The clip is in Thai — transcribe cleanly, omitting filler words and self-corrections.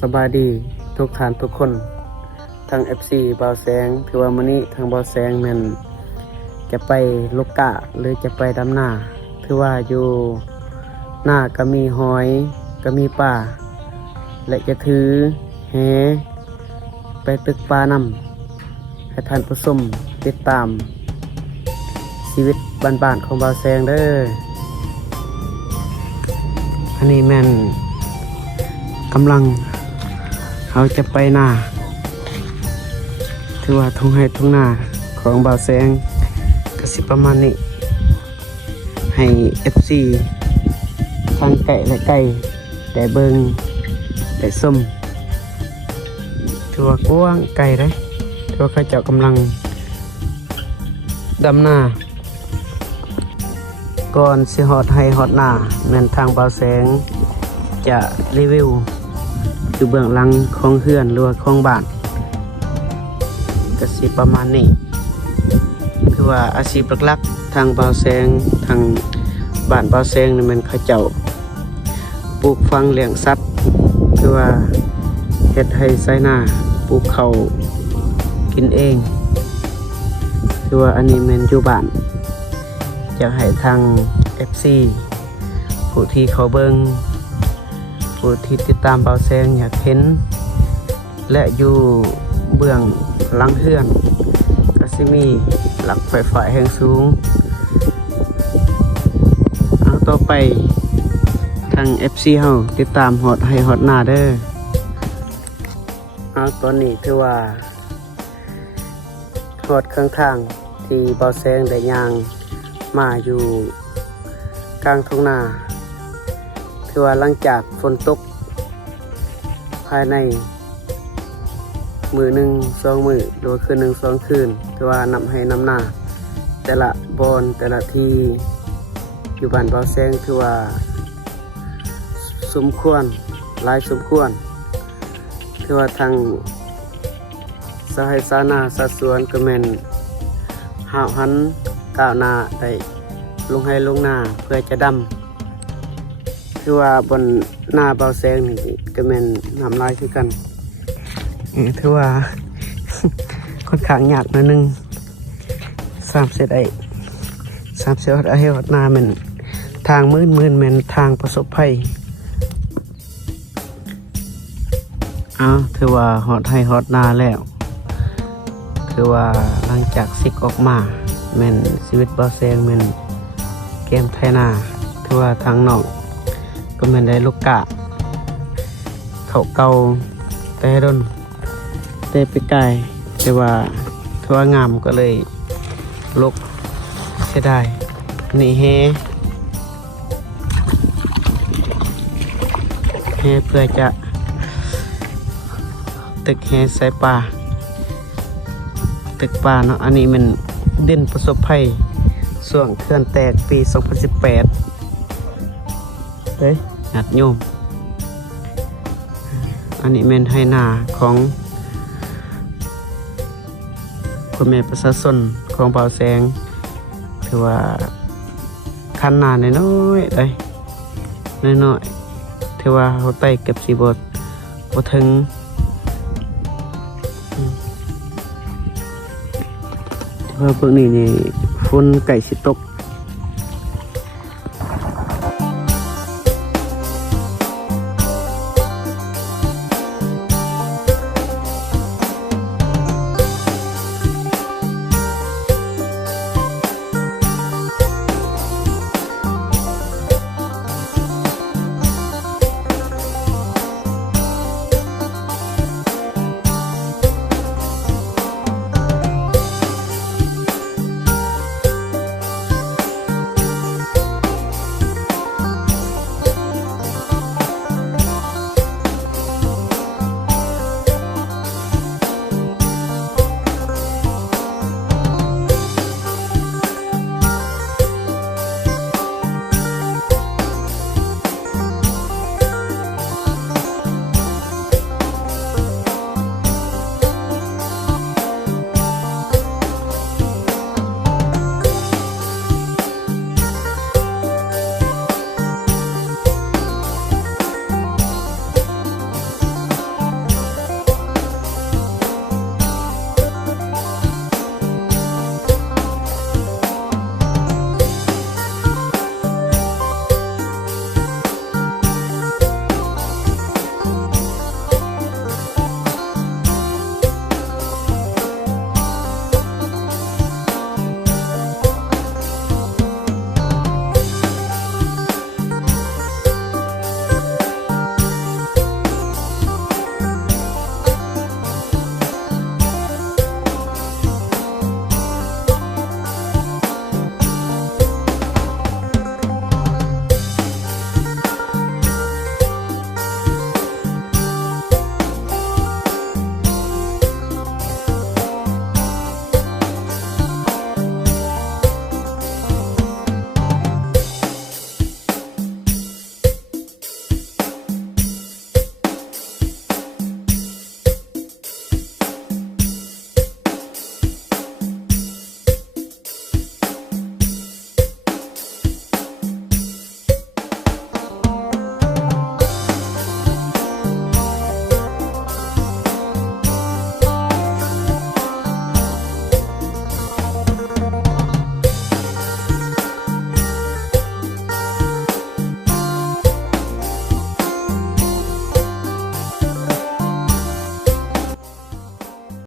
สบายดีทุกท่านทุกคนทาง FC บ่าวแสงถือว่ามื้อนี้ทางบ่าวแสงแม่นจะไปลกกะหรือจะไปดำนาถือว่าอยู่หน้าก็มีหอยก็มีปลาและจะถือแหไปตึกปลานำให้ท่านผู้ชมติดตามชีวิตบ้านๆของบ่าวแสงเด้ออันนี้แม่นกำลังเขาจะไปนาถือว่าทุ่งไร่ทุ่งนาของบ่าวแสงก็สิประมาณนี้ให้ FC ทางไก่และไก่ได้เบิงได้ส้มถือว่ากว้างไก่ได้ถือว่าเขาเจ้ากำลังดำนาก่อนสิฮอดให้ฮอดนาแม่นทางบ่าวแสงจะรีวิวคือเบื้องหลังของเฮือนหรือว่าของบ้านก็สิประมาณนี้คือว่าอาชีพหลักๆทางบ่าวแสงทางบ้านบ่าวแสงนี่มันเขาเจ้าปลูกฝังเลี้ยงสัตว์คือว่าเฮ็ดให้ไสนาปลูกข้าวกินเองคือว่าอันนี้แม่นอยู่บ้านอยากให้ทาง FC ผู้ที่เขาเบิ่งผู้ที่ติดตามบ่าวแสงอยากเห็นและอยู่เบื้องหลังเฮือนก็สิมีหลักไฟฟ้าแรงสูงเอาต่อไปทาง FC เฮาติดตามฮอดให้ฮอดหน้าเด้อเอาตอนนี้ถือว่าฮอดข้างทางที่บ่าวแสงได้ย่างมาอยู่กลางทุ่งนาถือว่าหลังจากฝนตกภายในมือหนึ่งสองมือหรือคืนหนึ่งสองคืนถือว่านำให้นำหน้าแต่ละบอนแต่ละที่อยู่บ้านบ่าวแสงถือว่าสมควรหลายสมควรถือว่าทางสหายสานาสัดส่วนก็แม่นหาหันก้าวหน้าได้ลงให้ลงหน้าเพื่อจะดำคือว่าบนหน้าบ่าวแสงนี่ก็แม่นน้ำลายคือกันถือว่า ค่อนข้างยากหน่อยนึง3 เซต3 เซตไอ้หดหน้ามันทางมืดแม่นทางประสบภัยถือว่าฮอดให้ฮอดหน้าแล้วคือว่าหลังจากซิกออกมาแม่นชีวิตบ่าวแสงแม่นเกมไทยนาถือว่าทางนอกก็แม่นได้ลูกกะเขาเก่าแต่ดนแต่ไปไกลแต่ว่าถือว่างามก็เลยลกเสียดายนี่เฮเพื่อจะตึกเฮใส่ปลาตึกปลาเนาะอันนี้มันเด่นประสบภัยส่วนเขื่อนแตกปี 2018เฮ้ยหยัดโยมอันนี้เป็นให้หน้าของพ่อแม่ประชาชนของบ่าวแสงถือว่าคันหน้าน้อยๆเลยน้อยๆถือว่าเขาไต่เก็บสีบทบ่ถึงเพราะพวกนี้นี่ฝนไก่สิตก